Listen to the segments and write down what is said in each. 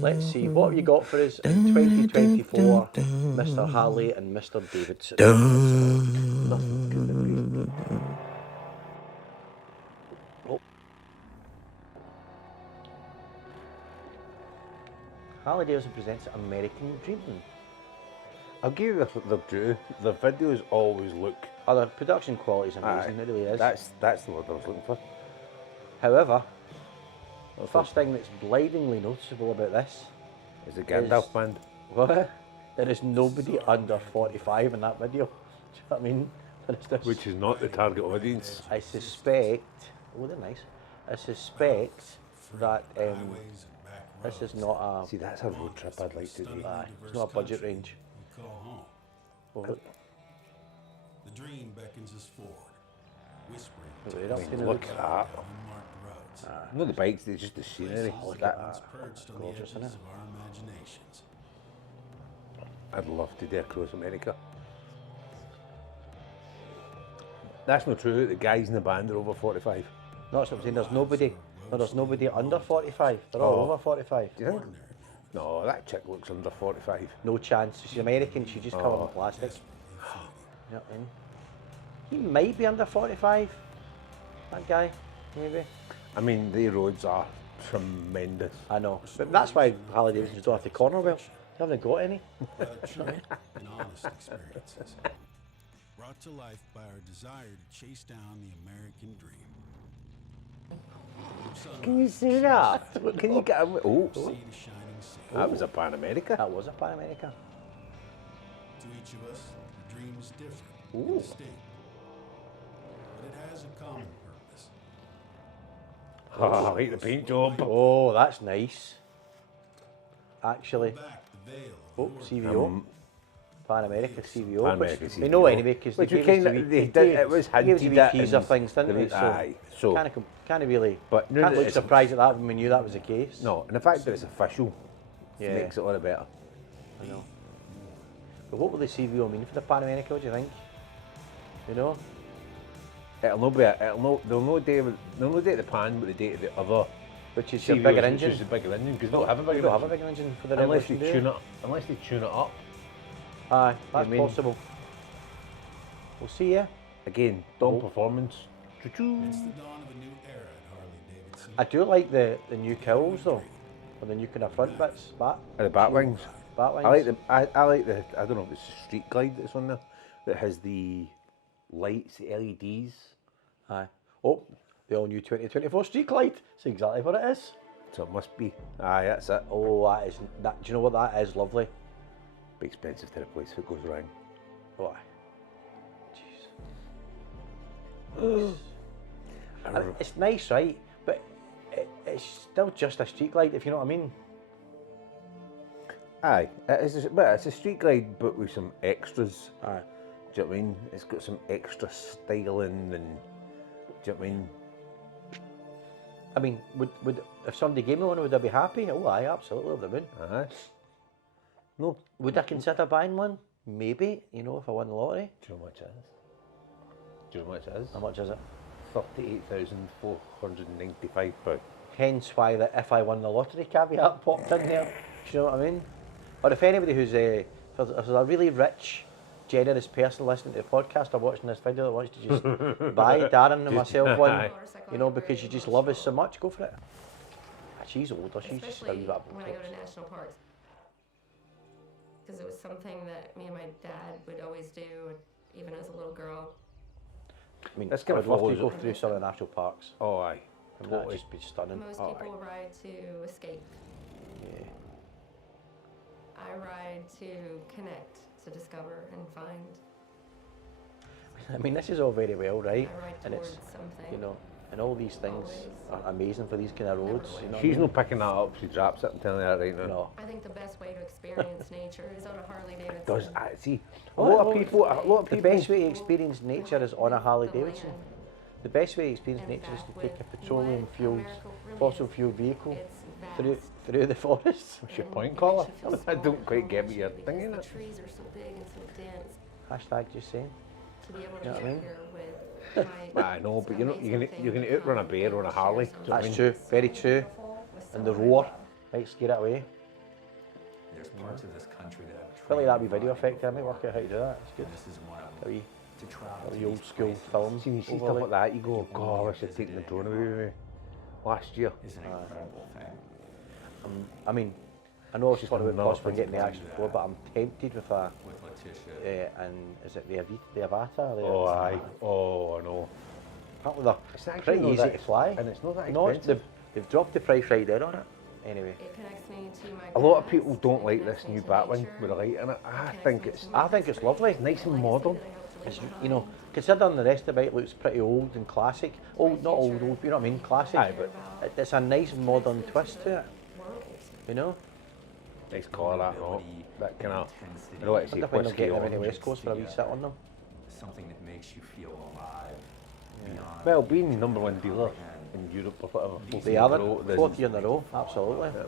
Let's see, what have you got for us in 2024, Mr. Harley and Mr. Davidson? Nothing good agreed. Oh. Harley Davidson presents American Dream. I'll give you the due. The videos always look. Oh, the production quality is amazing, it really is. That's the word I was looking for. However, the first thing that's blindingly noticeable about this Is the Gandalf band. what? There is nobody under 45 in that video. Do you know what I mean? Which is not the target audience. I suspect. Oh, they're nice. I suspect that this is not a. See, that's a road trip I'd like to do. It's not a budget range. Oh, look. The dream beckons us forward, whispering Wait up, I mean, look at that. unmarked roads. Not the bikes, it's just the scenery. Look That- at that. Perched on Gorgeous, the isn't edges it? of our imaginations. I'd love to do across America. That's not true. The guys in the band are over 45. No, that's what I'm saying. There's nobody under 45. They're all over 45. Do you think? No, that chick looks under 45. No chance. She's American. She just covered in plastic. You know what I mean? He might be under 45. That guy, maybe. I mean, the roads are tremendous. I know, but that's why Harley Davidsons don't have to corner well. They haven't got any. True and honest experiences. Brought to life by our desire to chase down the American dream. Can you see that? Can you get a... Oh, See the shining sea. that was a Pan America. That was a Pan America. To each of us, the dream is different Ooh. and distinct. But it has a common purpose. Oh, I like the paint job. Oh, that's nice. Actually, Back the veil oh, of your CVO. Pan America CVO. Pan which America we know CVO. anyway because Which they we gave us kinda- the they wee- did- it was they gave us the hinted wee at teaser in- things, didn't they? Aye, so- Can't really. But now Can't that look it's- surprised at that when we knew that was the case. No, and the fact that it's official Yeah. makes it all the better. I know. But what will the CVO mean for the Pan America? What do you think? You know? It'll not be. They'll not date the Pan, but they date the other. Which is your CVOs, bigger which engine. is the bigger engine because they don't have a They bigger don't have a engine. bigger engine for the Unless they Revolution, do tune it. Unless they tune it up. Aye, that's mean? possible. We'll see, yeah. Again, Dawn Performance. Choo-choo. It's the dawn of a new era at Harley Davidson. I do like the new kills though, or the new kind of front bits, The bat wings. bat wings. I like the. I like the. I don't know if it's the Street Glide that's on there that has the lights, the LEDs. Aye. Oh, the all new 2024 Street Glide. That's exactly what it is. So it must be. Aye, that's it. Oh, that is. That. Do you know what that is? Lovely. Be expensive to replace if it goes wrong. Oh, aye. Jeez. It's nice, right? But it's still just a Street Glide, if you know what I mean. Aye, it's a Street Glide, but with some extras. Aye. Do you know what I mean? It's got some extra styling and. Do you know what I mean? I mean, would if somebody gave me one, would I be happy? Oh, aye, absolutely, over the moon. Aye. No. Would I consider buying one? Maybe, you know, if I won the lottery. Do you know how much it is? Do you know how much it is? How much is it? £38,495. Hence why that if I won the lottery caveat popped in there. Do you know what I mean? Or if anybody who's if there's a really rich, generous person listening to the podcast or watching this video that wants to just buy Darren and myself one, you know, because you just love us so much, go for it. She's older, she's just a wee Especially bit when I go to national parks. Because it was something that me and my dad would always do, even as a little girl. I mean, This I kind would of love to follows go up. through some of the national parks. Oh, aye. And Totally. that'd just be stunning. Most Oh, people ride to escape. Yeah. I ride to connect, to discover and find. I mean, this is all very well, right? I ride And towards it's, something. you know, and all these things Always. are amazing for these kind of roads. You know what I She's mean? not picking that up, she drops it, I'm telling you that right now. No. I think the best way to experience nature is on a Harley Davidson. Does I see a Well, lot of well, people The best way to experience nature is on a Harley The Davidson. land. The best way to experience And nature is to back take a with petroleum what fueled, America really fossil is. fuel vehicle It's through vast. through the forest. What's your And point, it caller? makes you feel I small don't quite get what and you're because thinking. The trees are so big and so dense. Hashtag just saying. to be able to You know get what I mean? here with my. I know, but some you're not amazing you're gonna things, outrun a bear on a share Harley. some Do you know what I That's mean? true, very true. beautiful with And the someone roar might scare it away. There's parts of this country that I've I feel like that wee trained video in effect, I might work out how to do that. It's good. and this is one of A them. wee, To travel a to wee old these school places film. See, when you see stuff overlay. like that, you go, God, I wish I'd taken the drone away with me last year. is an incredible thing. I mean, I know I've Just thought about another possibly thing getting the action before, but I'm tempted with a, With Letitia, and is it the Avatar? Oh, aye. Oh, I know. Apparently they're It's actually pretty not easy that to fly. And it's not that No, expensive. they've dropped the price right down on it. Anyway, It connects me to my A lot of past, people don't it like connects this me new to Batwing nature, with a light in it. I connects think me it's to my I think it's lovely. it's nice and legacy modern. that I hope to It's, leave you know, behind. considering the rest of the bike looks pretty old and classic. Old, not old, old. You know what I mean? Classic. Aye, but It's a nice modern twist to it. World. You know. Nice colour, that, no? That kind of, intensity, I know what I to say, wonder when they'll whiskey get them in the orange. West Coast for a wee sit on them. something that makes you feel alive beyond. Well, being #1 dealer in Europe or whatever. They are fourth the fourth year in a row. Absolutely. I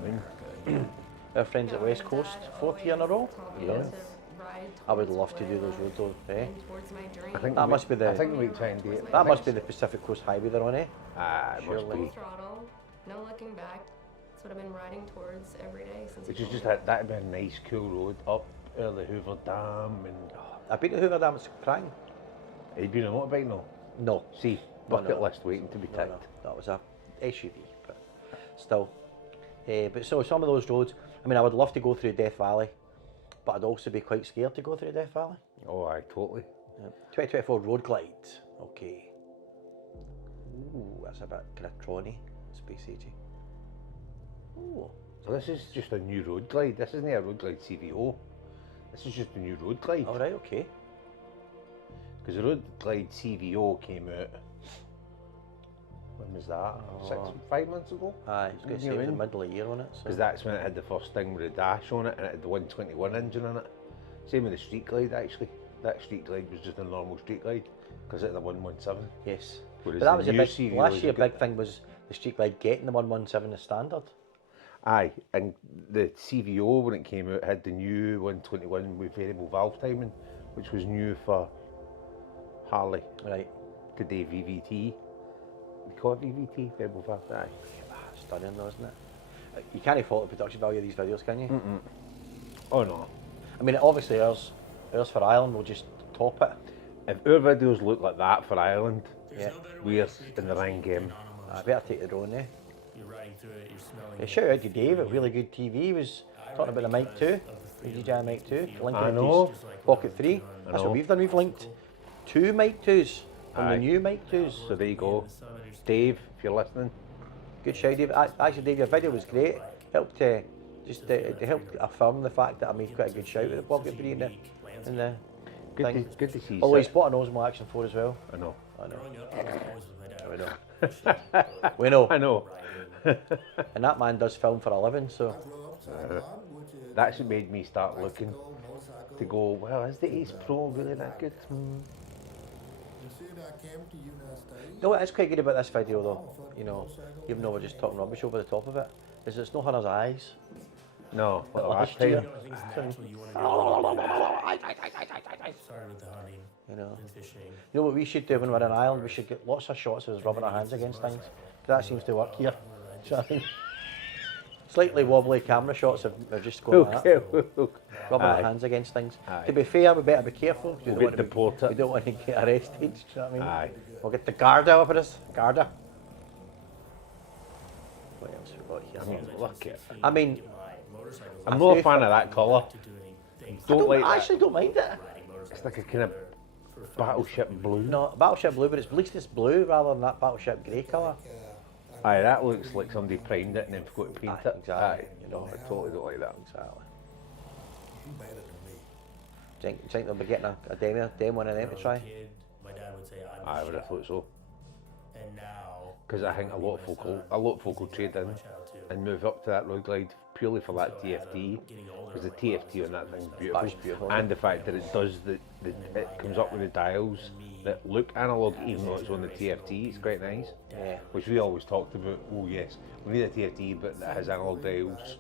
mean, Our friends at West Coast, fourth year in a row. Yeah. I would love to do those roads though. Eh? I think That we- must be the- I think we try and do it. That must be the Pacific Coast Highway they're on, eh? Ah, it must Surely. be. Throttle, no looking back. That's what I've been riding towards every day since. Which he is just told me. that'd be a nice, cool road up the Hoover Dam and. I've been to Hoover Dam, it's cracking. Have you been on a motorbike? No. No, See, No, bucket no. list waiting to be no, ticked. no, that was a SUV, but still. But so some of those roads, I mean, I would love to go through Death Valley, but I'd also be quite scared to go through Death Valley. Oh, aye, totally. Yeah. 2024 Road Glide, okay. Ooh, that's a bit kind of Tron-y, space agey. Ooh, So this is just a new road glide. This isn't a road glide CVO. This is just a new road glide. all right, okay. Because the road glide CVO came out. When was that? Oh. 5 months ago? Aye, it's going to say it was the middle of the year on it. So. Because that's when it had the first thing with the dash on it and it had the 121 engine in it. Same with the street glide actually. That street glide was just a normal street glide because it had the 117. Yes. Whereas But that the was a new big, CVO last is year a good- big thing was the Street Glide getting the 117 as standard. Aye, and the CVO when it came out had the new 121 with variable valve timing, which was new for Harley. Right. Today VVT. We call it VVT, variable valve. Aye. Stunning though, isn't it? You can't fault the production value of these videos, can you? Oh no. I mean, obviously ours for Ireland will just top it. If our videos look like that for Ireland, Yeah. we're in the ring game. I better take the drone, eh? You're riding through it, you're smelling Yeah, shout out to Dave at Really Good TV. He was talking about the mic 2, the DJI mic 2, linking I it to know. his Pocket 3. I That's know. what we've done. We've linked 2 mic 2s on Aye. the new mic 2s. So there you go. Dave, if you're listening. Good shout, Dave. Actually, Dave, your video was great. Helped it helped affirm the fact that I made quite a good shout with the Pocket 3 in the Good thing. to, good to see you. Oh, he's sir. bought an Osmo Action 4 as well. I know. I know. Growing up, I was always with my dad. We know. We know. I know. And that man does film for a living, so That's what made me start looking to go, well, is the Ace Pro really that good? no, what is quite good about this video though, you know, even though we're just talking rubbish over the top of it, is it's not on his eyes. No, well, Last last time. year. I think it's naturally you want to do. Started with the hunting You know. and fishing. You know what we should do when we're in Ireland? We should get lots of shots of us rubbing our hands against things. 'Cause that seems to work here. Do you know what I mean? Slightly wobbly camera shots of just going like that, rubbing our Aye. hands against things. Aye. To be fair, we better be careful. 'Cause we We'll don't get want to deported. we don't want to get arrested. Do you know what I mean? Aye. We'll get the Garda up at us. Garda. What else we got here? Look at I mean, I'm not a fan of that colour. Don't like I that. actually don't mind it. It's like a kind of battleship blue. No, Battleship Blue, but at least it's blue rather than that Battleship Grey colour. Aye, that looks like somebody primed it and then forgot to paint Aye, it. exactly. Aye, no, I totally don't like that. Exactly. Do you think they'll be getting a demo one of them to try? Kid, my dad would say, I'm I a would have chef. thought so. And now, Because I think a lot of folk will trade in and move up to that road glide purely for that TFT. Because the TFT on that thing's beautiful. That's beautiful. And the fact that it does it comes up with the dials that look analog even though it's on the TFT, it's quite nice. Yeah. Which we always talked about, oh yes, we need a TFT but that has analog dials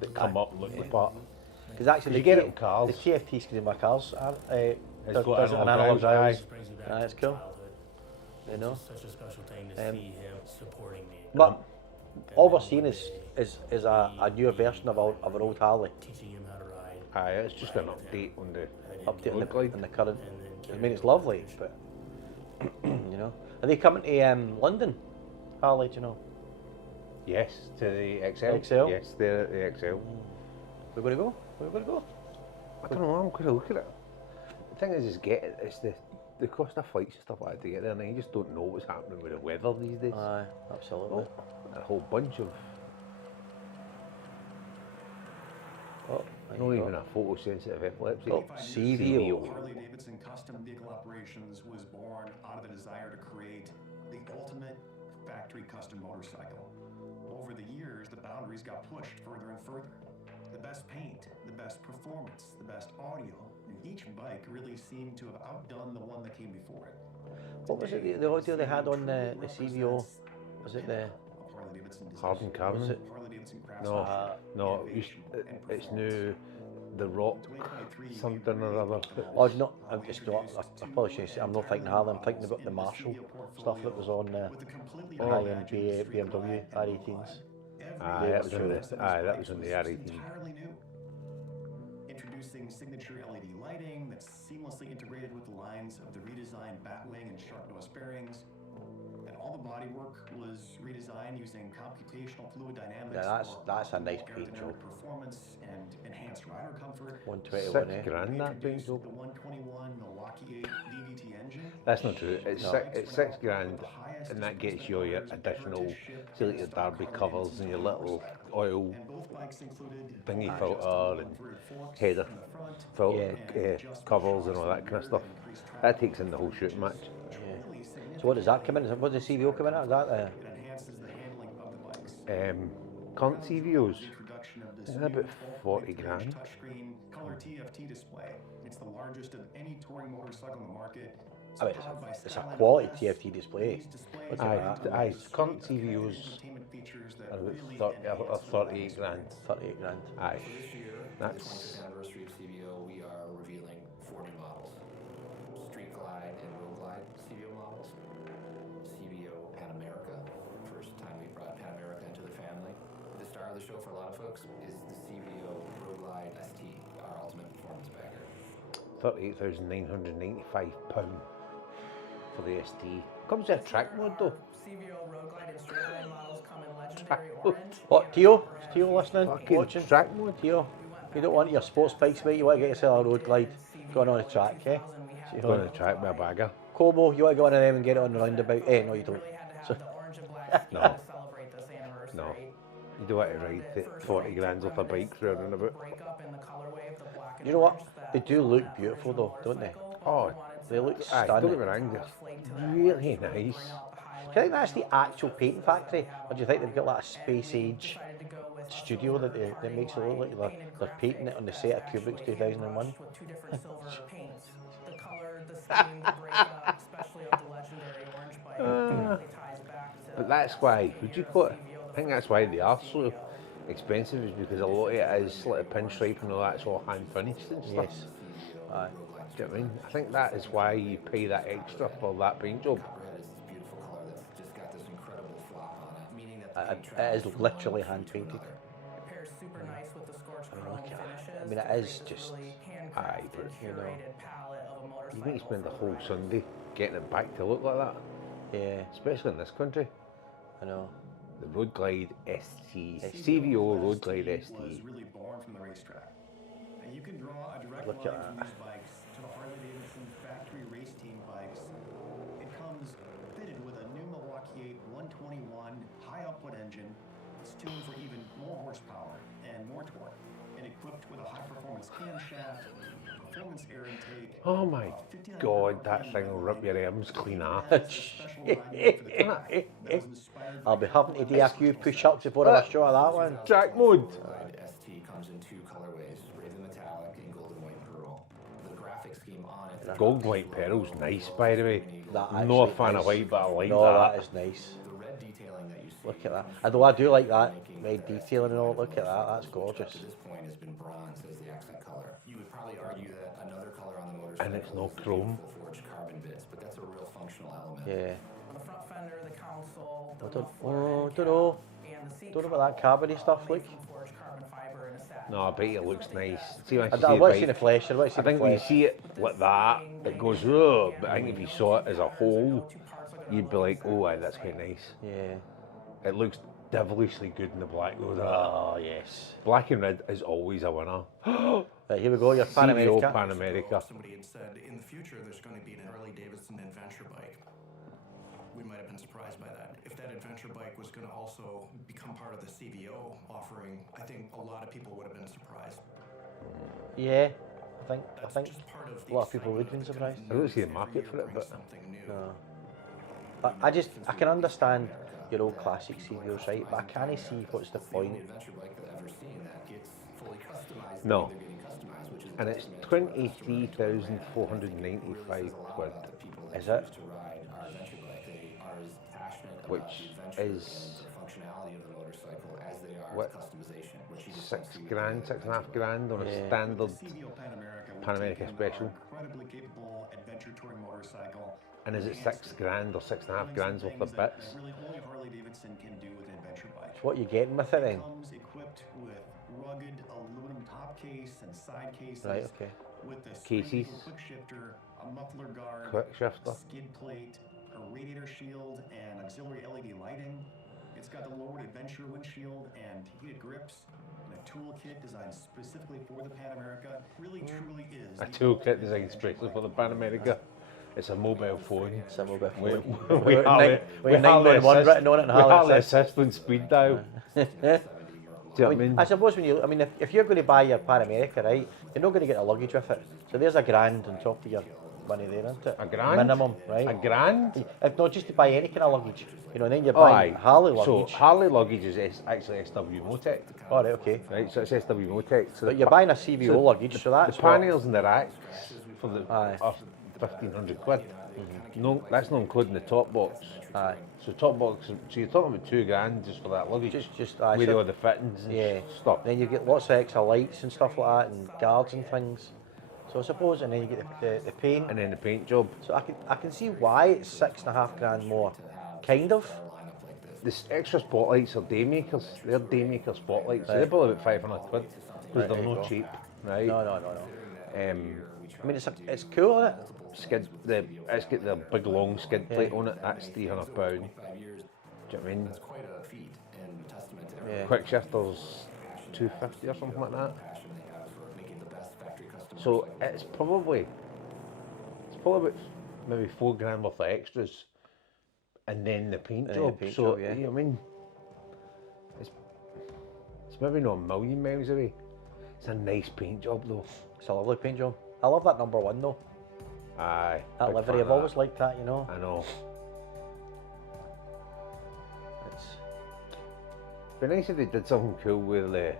that come up and look the part. Because actually, You get it in cars. the TFT screen in my cars It's does got it on analog drives. Brings me back That's to cool. childhood. You know. Such a special thing to see him supporting me. But all we're seeing is a newer version of our old Harley. Teaching him how to ride. Aye, it's just an update on the Update on road glide. the current. And then I mean, it's lovely, but you know, are they coming to London, Harley? Do you know? Yes, to the XL. XL? Yes, they're at the XL. We're going to go. We're going to go. I don't know. I'm going to look at it. The thing is it's the cost of flights and stuff like that to get there, and you just don't know what's happening with the weather these days. Aye, absolutely. A whole bunch of, Oh, there not you even go. a photosensitive epilepsy. Oh, CVO. Harley Davidson Custom Vehicle Operations was born out of the desire to create the ultimate factory custom motorcycle. Over the years, the boundaries got pushed further and further. The best paint, the best performance, the best audio, and each bike really seemed to have outdone the one that came before it. What was it? The audio they had on the CVO? Was it the? Harden Carbon? Was it? No, no, it's new. The Rock something or other. Oh no, it's not. I probably shouldn't say. I'm not thinking Harley. I'm thinking about the Marshall stuff that was on high-end BMW R18s. Aye, that was on the R18. Entirely new. Introducing signature LED lighting that's seamlessly integrated with the lines of the redesigned Batwing and sharp nose bearings. And all the bodywork was redesigned using computational fluid dynamics. Yeah, for that's a nice optimal paint job. aerodynamic performance and enhanced rider comfort. 121, eh? £6,000 that paint job. The 121 Milwaukee 8 DVT engine. That's not true. It's No. it's £6,000, and that gets you all your additional, say like your Derby covers and your little oil And both bikes included thingy filter and header filter covers and all that kind of stuff. That takes in the whole shooting match. So what does that come in? What does the CVO come in at? Is that It enhances the handling of the bikes. Current CVOs, Introduction of this they're about new 40 full-width grand. touchscreen color TFT display. It's the largest of any touring motorcycle in the market. I mean, Powered by it's a Skyline quality OS. TFT display. These displays Look at are that. Aye, the current suite of CVOs entertainment features that are really about enhance the 38 bike's grand. 38 grand. Aye, So this year, That's- the 25th anniversary of CVO, we are revealing 4 new models. Street Glide and Road Glide CVO models. CVO Pan America, first time we brought Pan America into the family. The star of the show for a lot of folks is the CVO Road Glide ST, our ultimate performance bagger. £38,995 for the ST. Comes with a track mode though. CVO Road Glide and Street Glide models come in legendary Track mode. orange. What, Tio? Is Tio listening? Fucking Watching? track mode. Tio, you don't want your sports bikes, mate. You want to get yourself a road glide going on a track, eh? So Going on the track with a bagger. Como, you want to go on them and get it on the roundabout? Eh, no, you don't. Really had to have So, the orange and black No. to celebrate this anniversary. No. You don't want to ride the 40 grand off a bike round and about. Break up in the colorway of the black and you know what? orange that They do look beautiful though, don't they? Oh, They look aye, don't get me stunning. wrong, they're really nice. Do you think that's the actual painting factory, or do you think they've got like a space age studio that makes it look like they're painting it on the set of Kubrick's 2001? with two different silver paints. The color, the scheme, the breakup, especially of the legendary orange bike, really ties back to. But that's why, would you put, I think that's why they are so expensive, is because a lot of it is like a pinstripe and all that's all hand finished and stuff. Yes. Aye. Do you know what I mean? I think that is why you pay that extra for that paint job. Red is this beautiful color that's just got this incredible flop on it, meaning that the paint It travels is from one literally location hand to painted. another. It pairs super nice with the scorched mean, chrome look at that. finishes. I mean, it to is create just- really Aye, handcrafted, but, you know, curated palette of a motorcycle. You need to spend the for whole rider. Sunday getting it back to look like that, Yeah, especially in this country. I know. The Road Glide ST, CVO Road Glide was ST. really born from the racetrack. And you can draw a direct Look line at from that. these bikes to the Harley Davidson factory race team bikes. It comes fitted with a new Milwaukee 8 121 high output engine. It's tuned for even more horsepower and more torque, and equipped with a high performance camshaft, performance air intake. Oh my God, that thing will rip your arms clean off. I'll be having to do a few push-ups before I show that one. Track mode. Glide ST comes in 2 colorways, Raven Metallic and Golden White Pearl. The graphic scheme on it. Gold White Pearl's nice, by the way. That I'm not a actually fan of nice. white, but I like No, that. that is nice. The red detailing that you see Look at that. Although I do like that red detailing and all. Look at that. That's gorgeous. At this point has been bronze as the accent color. You would probably argue that another color on the motorcycle And it's no is the chrome. full forged carbon bits, but that's a real functional element. Yeah. The front fender, the console, the Don't, muffler, don't know. and the seat Don't know about that carbony stuff, made look. from forged carbon fiber in a satin. No, I bet it looks nice. See, once you I see it want to see right, the flesh. I want to see I think the when you flesh. see it like that, it goes, oh, but I think if you saw it as a whole, you'd be like, oh, aye, that's quite nice. Yeah. It looks devilishly good in the black though. Oh, yes. Black and red is always a winner. Right, here we go. Your Pan CVO America. Pan America. Somebody had said in the future there's going to be an Harley Davidson adventure bike. We might have been surprised by that. If that adventure bike was going to also become part of the CVO offering, I think a lot of people would have been surprised. Yeah. I That's think just part of a lot of people would have been surprised. I don't see a market for it, but something new. No. I can understand your old classic CVOs, right? But I can't see what's the point. Adventure bike that I've ever seen that gets fully customized. No. They're getting customized, which is and it's 23,495 quid, Is it? to ride our adventure bike. They are as passionate about which the adventure is the functionality of the motorcycle as they are what, the customization. Which you can £6 see with grand, the- £6.5 grand on a Yeah. standard CVO Pan America, Pan America special. incredibly capable adventure touring motorcycle. And is it £6 grand or £6.5 grand's worth of bits? Really only Harley Davidson can do with an adventure bike. What you getting with it then? Comes equipped with rugged aluminum top case and side cases. Right, okay. With a Cases. quick shifter, a muffler guard, Quick shifter. a skid plate, a radiator shield, and auxiliary LED lighting. It's got the lowered adventure windshield and heated grips, and a toolkit designed specifically for the Pan America. Really, truly is A the toolkit ultimate designed specially for the Pan America. It's a mobile phone. It's a mobile We- phone. we Harley- we Harley 911 assist- written on it and we Harley Harley assist. assistant speed dial. Do you know what I mean? I suppose when you, if you're going to buy your Pan America, right, you're not going to get a luggage with it. So there's a grand on top of your money there, isn't it? A grand? Minimum, right? A grand? If not just to buy any kind of luggage, and then you're Oh, buying aye. Harley So luggage. Harley luggage is actually SW Motec, All right, okay. right? So it's SW Motec. So But you're buying a CVO luggage, so that's the what- panniers and the racks for the Aye. are 1,500 quid. No, that's not including the top box. Aye. So top box. So you're talking about £2 grand just for that luggage. Just aye, with so- all the fittings and Yeah. stuff. Then you get lots of extra lights and stuff like that, and guards and things. So I suppose, and then you get the paint. And then the paint job. So I can see why it's £6.5 grand more, kind of. The extra spotlights are Daymakers. They're Daymaker spotlights. So Right. they're probably about 500 quid because Right, they're there you not go. cheap, right? No. I mean, it's cool, isn't it? Skid, it's got the big long skid plate on it. That's £300. Do you know what I mean? That's quite a feat and testament to Yeah. every Quick shifters, 250 or something like that. passion they have for making the best factory custom. So it's probably about maybe £4 grand worth of extras, and then the paint And then job. the paint So job, yeah. you know what I mean, it's maybe not a million miles away. It's a nice paint job though. It's a lovely paint job. I love that number 1 though. Aye. That big livery, fan I've of always that. liked that, you know. I know. It's It'd be nice if they did something cool with the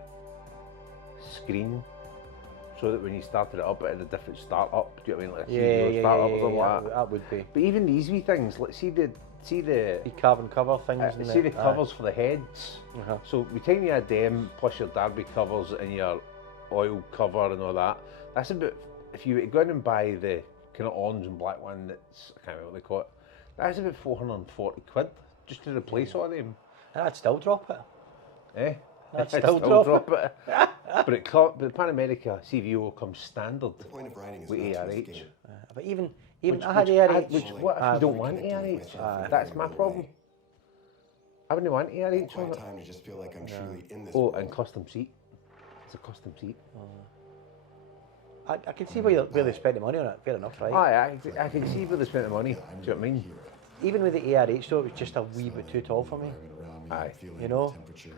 screen, so that when you started it up, it had a different start up. Do you know what I mean? Like a CVO start up or something like that. that would be. But even these wee things, like see the The carbon cover things. and see the aye. covers for the heads. Uh-huh. So by the time you add them plus your Derby covers and your oil cover and all that, that's about, if you were to go in and buy the kind of orange and black one that's, I can't remember what they call it, that's about 440 quid just to replace all of them. And I'd still drop it. Eh? I'd I'd still drop it. But the Pan America CVO comes standard Point of riding is with not to ARH. escape. But even I had ARH. What if Aye. you don't want ARH? That's my problem. I wouldn't want ARH on Quiet it. time to just feel like I'm truly in this Oh, world. and custom seat. It's a custom seat. I can see where they spent the money on it. Fair enough, right? Aye, I can see where they spent the money. Do you know what I mean? Even with the ARH though, it was just a wee bit too tall for me. Aye. Feeling You know, the temperature,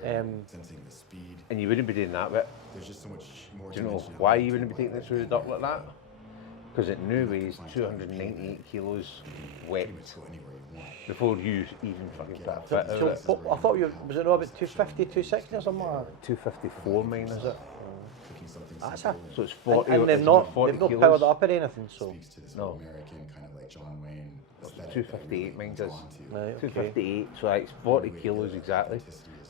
sensing the speed. And you wouldn't be doing that bit. There's just so much more. Do you know dimensionality why you to wouldn't be taking it through the duct like that? Because it now weighs 298 kilos wet Pretty much go anywhere you want. before you even fucking put a So, fit out of it. I thought was it not about 250, 260 or something like that? 254 mine, is it? Cooking something That's simple So it's 40, and they've it's not 40 they've not kilos. powered it up or anything. So speaks to this No. American kind of like John Wayne aesthetic 258 mine does. Right, okay. 258, so like it's 40 kilos exactly.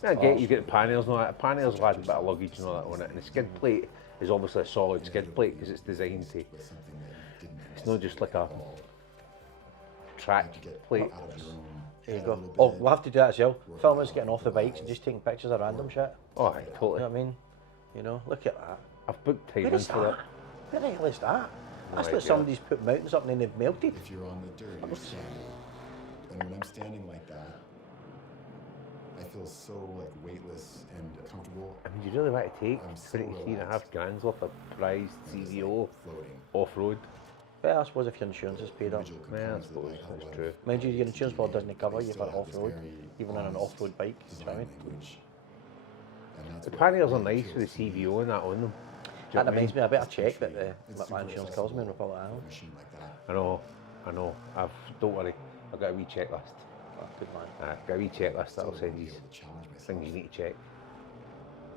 I get you get the panniers and all that. The panniers will add a bit of luggage and all that on it, and the skid plate is obviously a solid skid plate because it's designed to. It's not just like a track plate. There you go. Oh, we'll have to do that as well. Film us getting off the bikes and just taking pictures of random shit. Oh, aye, You know totally. what I mean? You know, look at that. I've booked time Where in is for that? that. Where the hell is that? That's idea. like somebody's put mountains up and then they've melted. If you're on the dirt, you're standing. And when I'm standing like that, I feel so like weightless and comfortable. I mean, you really want to take I'm so 23.5 grand's worth of prized I'm just, CVO like, floating. off-road? Well, I suppose if your insurance is paid up. Individual Yeah, I components that, suppose like, have a that's lot true. of Mind you, your insurance bill doesn't cover they you still for have this off-road, very even on an honest off-road bike. Do you know what I design mean? language. And that's The what panniers are really nice with the appeals to me. CVO and that on them. That reminds me, I better This check that country, my super insurance covers me in accessible Republic for a Island. machine like that. I know. Don't worry. I've got a wee checklist. Oh, good man. I've got a wee checklist that I'll Still send be you. able to challenge myself Things you need to check.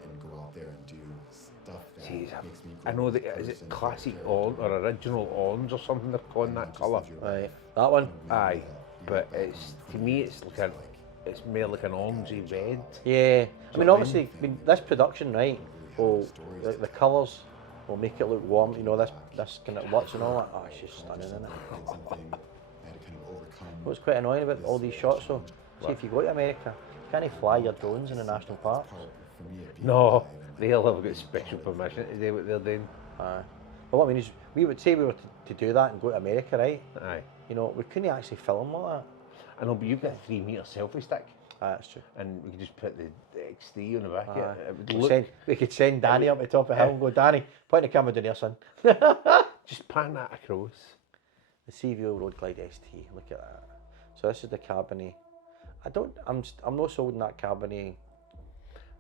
and go out there and do stuff that See, makes me I grow know as a that is person, it classic as a orange character. or original orange or something they're calling that Just colour. live your life. Right, that one. Aye, You but look back it's on to who me you it's were, like it's more like an orangey red. Yeah, I mean, what I obviously, I mean, this production, right? Will the colours will make it look warm. You know, this kind of what's and all that. Oh, it's just stunning, isn't it? It's something I had to kind of overcome. What's quite annoying about all these shots, though, see if you go to America, you can't fly your drones in the national parks. For me, it being No, alive and, they all have got special permission to do what they're doing. But what I mean is, we would say we were to do that and go to America, right? Aye. You know, we couldn't actually film like that. I know, but you've got a 3 metre selfie stick, That's true. and we could just put the XD on the back of it. It would We look, we could send Danny up the top of the hill and go, Danny, point the camera down here, son. just pan that across. The CVO Road Glide ST, look at that. So this is the carbony. I'm not sold on that carbony.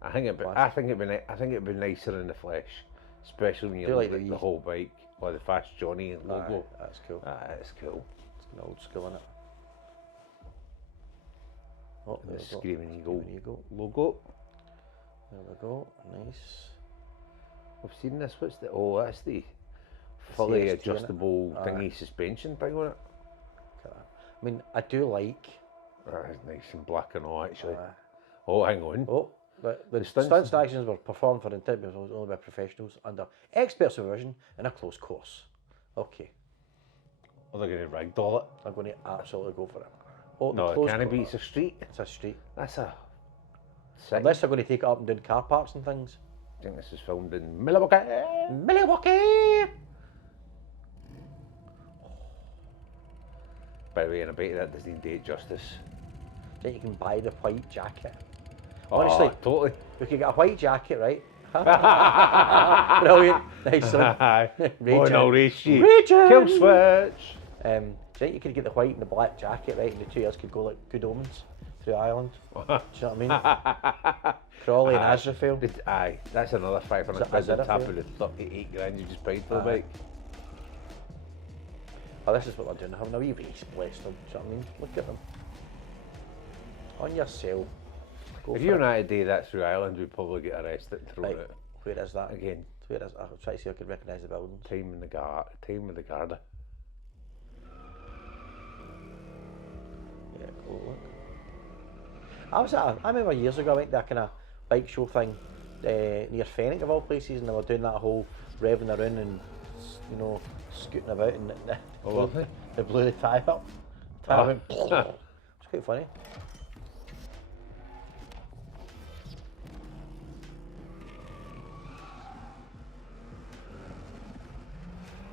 I think it'd be nicer in the flesh, especially when you Do look like at the the wee- whole bike or the Fast Johnny logo. That's cool. It's cool. It's kind of old school, isn't it? Oh, And there the we go. Screaming Eagle Screaming Eagle. logo. There we go. Nice. I've seen this. What's the? Oh, that's the fully CST, innit? adjustable Aye. thingy suspension thing on it. Look at that. I mean, I do like. That is nice and black and all actually. uh, Oh, hang on. Oh, the stunts- stunts and actions were performed for intent only by professionals under expert supervision in a closed course. Okay, Oh, they're going to ragdoll it. I'm going to absolutely go for it. Oh, the No, it closed can't be. course. It's a street. It's a street. That's a. Sick. Unless they're going to take it up and down car parks and things. I think this is filmed in Milwaukee. Milwaukee! By the way, and I bet you that doesn't do it justice. Then you can buy the white jacket. Oh, Honestly, totally. we could get a white jacket, right? Brilliant. Nice one. Oh no, Raging. Raging. Kill switch. Then you could get the white and the black jacket, right? And the 2 years could go like good omens through Ireland. Do you know what I mean? Crawley and Azrael. Aye, that's another 500 Is quid that on top fair? of the 38 grand you just paid for the Aye. bike. Oh, this is what they're doing. They're having a wee race, bless them. Do you know what I mean? Look at them. On your cell. Go If for you it. and I had to do that through Ireland, we'd probably get arrested and thrown Right, out. where is that? Again, Where is I'll try to see if I can recognise the buildings. time with the Garda. Yeah, cool, look. I remember years ago I went to a kind of bike show thing near Fenwick of all places, and they were doing that whole revving around and, you know, scooting about, and Oh, lovely. they blew the tyre up. Tyre went, it's quite funny.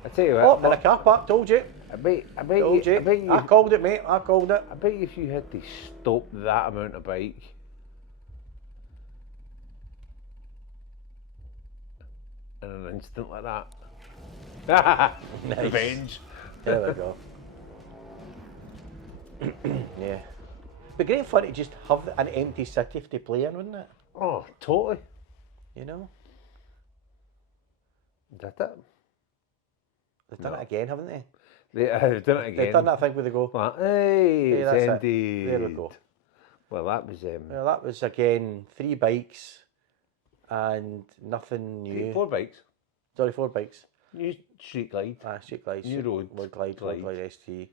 I tell you Oh, what, in a car park, told you. I bet Told you. you, I called it, mate, I called it. I bet you if you had to stop that amount of bike, in an instant like that. Revenge. There we go. Yeah. But great fun to just have an empty city to play in, wouldn't it? Oh, totally. You know? That's it. They've done it again, haven't they? They've done it again. They've done that thing where they go, Like, hey, Hey, it's that's it. ended. There we go. Well, that was well, that was again 3 bikes and nothing new. 4 bikes. Sorry, 4 bikes. New street glide. Street glide, New road road glide, glide. road glide ST,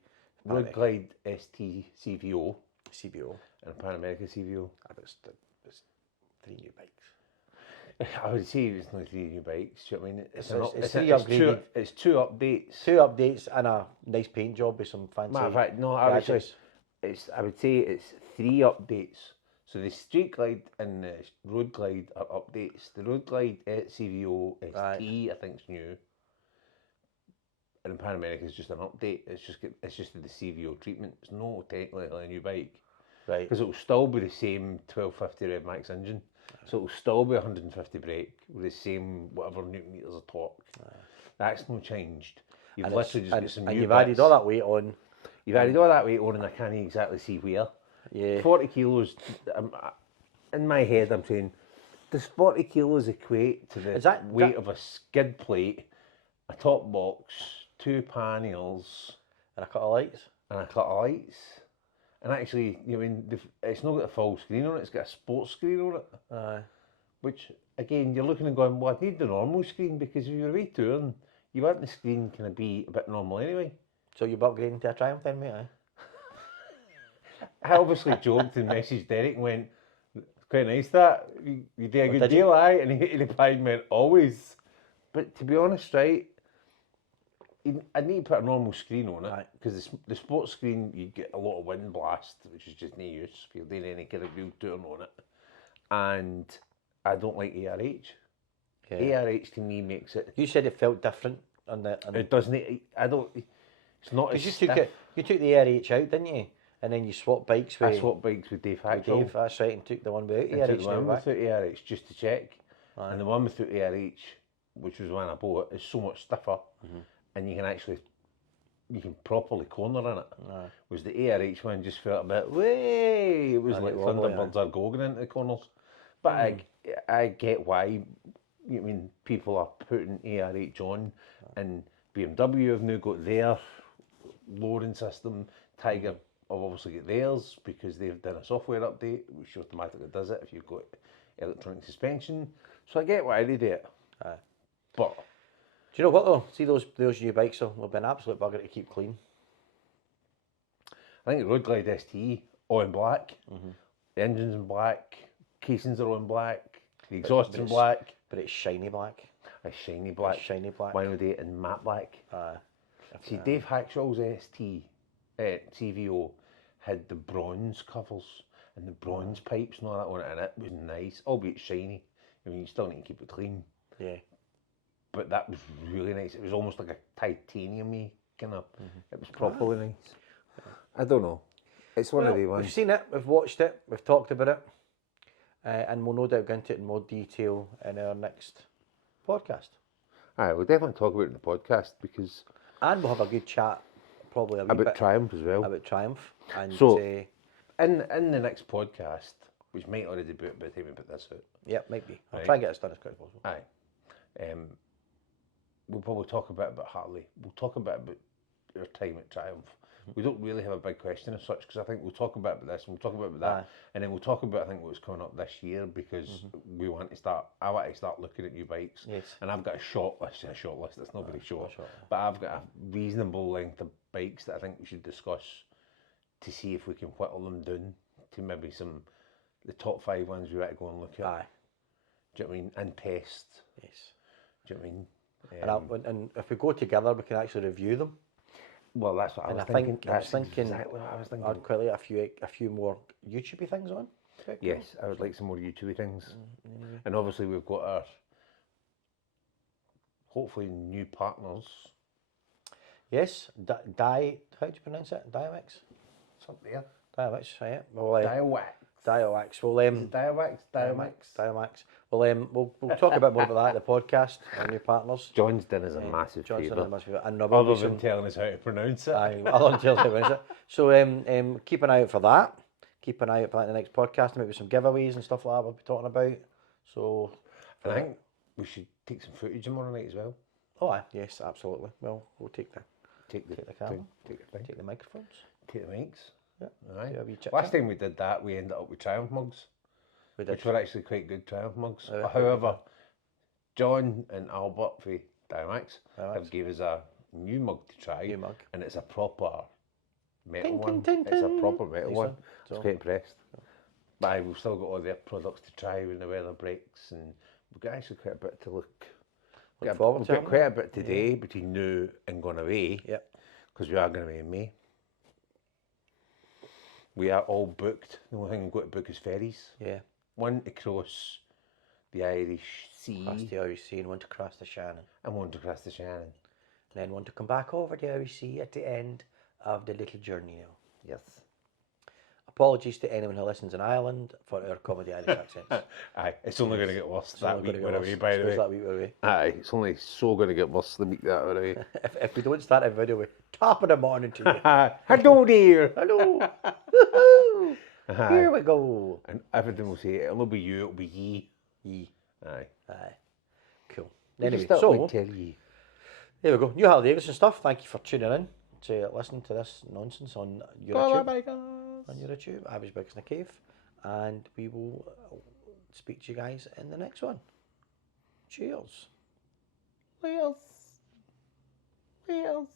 Road Glide ST CVO CVO. and a Pan America CVO. It's 3 new bikes. I would say it's not 3 new bikes. Do you know what I mean? It's two, 3 upgraded. it's 2 updates. 2 updates and a nice paint job with some fancy. Matter of fact, no, gadgets. I would say it's 3 updates. So the Street Glide and the Road Glide are updates. The Road Glide CVO ST, I think, is new. And the Pan America is just an update. It's just the CVO treatment. It's no technically a new bike. Right. Because it will still be the same 1250 Rev Max engine. So it will still be 150 brake with the same whatever newton meters of torque. That's no changed. You've literally just got some new you've bits. added all that weight on. You've added all that weight on, and I can't exactly see where. Yeah. 40 kilos. In my head, I'm saying, does 40 kilos equate to the weight of a skid plate, a top box, 2 panels, and a couple of lights? And actually, you mean it's not got a full screen on it; it's got a sports screen on it. Which again, you're looking and going, well, I need the normal screen because if you're away touring, you want the screen kind of be a bit normal anyway. So you're upgrading to a Triumph then, mate? I obviously joked and messaged Derek and went, quite nice that. You do a good did you? deal, aye? And he replied, went, always. But to be honest, right, I need to put a normal screen on it because the sports screen, you get a lot of wind blast, which is just no use if you're doing any kind of real touring on it. And I don't like ARH. Yeah. ARH to me makes it... You said it felt different on the... It doesn't... I don't... It's not as stiff. You took the ARH out, didn't you? And then you swapped bikes with... I swapped bikes with Dave Haxall. Dave, that's right, and took the one without ARH. Took the one without ARH just to check. And the one without ARH, which was when I bought it, is so much stiffer. And you can properly corner in it. Was the ARH one just felt a bit, way, it was like Thunderbirds are going into the corners. But I get why, people are putting ARH on, and BMW have now got their lowering system. Tiger have obviously got theirs because they've done a software update which automatically does it if you've got electronic suspension. So I get why they do it. But do you know what though? See those new bikes will be an absolute bugger to keep clean. I think the Road Glide ST, all in black. The engine's in black, casings are all in black, the exhaust's in black. But it's shiny black. It's shiny black. It's shiny black. Why would they in matte black? See, Dave Haxall's ST, CVO, had the bronze covers and the bronze pipes and all that on it, and it was nice, albeit shiny. You still need to keep it clean. Yeah. But that was really nice. It was almost like a titanium-y kind of. It was properly nice. I don't know. It's one of the ones. We've seen it, we've watched it, we've talked about it, and we'll no doubt go into it in more detail in our next podcast. Aye, we'll definitely talk about it in the podcast because... And we'll have a good chat, probably about Triumph as well. About Triumph. And so, in the next podcast, which might already be out by the time we put this out. Yeah, might be. I'll try and get it done as quick as possible. Aye. We'll probably talk a bit about Harley. We'll talk a bit about our time at Triumph. We don't really have a big question as such because I think we'll talk about this and we'll talk about that, and then we'll talk about what's coming up this year because we want to start. I want to start looking at new bikes, and I've got a short list. It's not very short, but I've got a reasonable length of bikes that I think we should discuss to see if we can whittle them down to maybe the top 5 ones we want to go and look at. Do you know what I mean? And test. Yes. Do you know what I mean? And if we go together, we can actually review them. Well, that's what I was thinking. I was thinking exactly what I was thinking. I'd quite like a few more YouTube things on. Yes, I would like some more YouTube things. And obviously we've got our hopefully new partners. Yes, how do you pronounce it? Diawax? It's up there. Diawax, yeah. Well, Diawax. Diawax. Well, Diawax. Well, we'll talk a bit more about that in the podcast. Our new partners. John's done us a massive favour. And other than telling us how to pronounce it. Other than telling us how to pronounce it. So keep an eye out for that. Keep an eye out for that in the next podcast. Maybe some giveaways and stuff like that we'll be talking about. So I think we should take some footage tomorrow night as well. Oh, yes, absolutely. Well, we'll take the camera, take the microphones, take the mics. Yeah. Right. Last time we did that, we ended up with Triumph mugs, which were actually quite good Triumph mugs. However, John and Albert for Diamax have gave us a new mug to try, and it's a proper metal Tin, one. tin, tin, It's a tin. proper metal Nice one. one. I was So- quite impressed. But we've still got all their products to try when the weather breaks, and we've got actually quite a bit to look forward we've to, got haven't quite we? a bit today between now and going away. Yep. Because we are going away in May. We are all booked. The only thing we've got to book is ferries. Yeah. One to cross the Irish Sea Cross the Irish Sea and one to cross the Shannon. and one to cross the Shannon. And then one to come back over the Irish Sea at the end of the little journey now. Yes. Apologies to anyone who listens in Ireland for our comedy Irish accents. Aye, it's only going to get worse It's that only week gonna we're get away, worse, by the way. especially that week we're away. Aye, it's only so going to get worse the week that we're away. If we don't start a video with top of the morning to you. Hello there. Hello. Aye. Here we go. And everything will say, it'll be you, it'll be ye. Ye. Aye. Aye. Cool. We Anyway, just so don't tell ye. there we go. New Harley Davidson stuff. Thank you for tuning in to listening to this nonsense on YouTube. On YouTube. I was Bikers in the Cave. And we will speak to you guys in the next one. Cheers. Cheers. Cheers.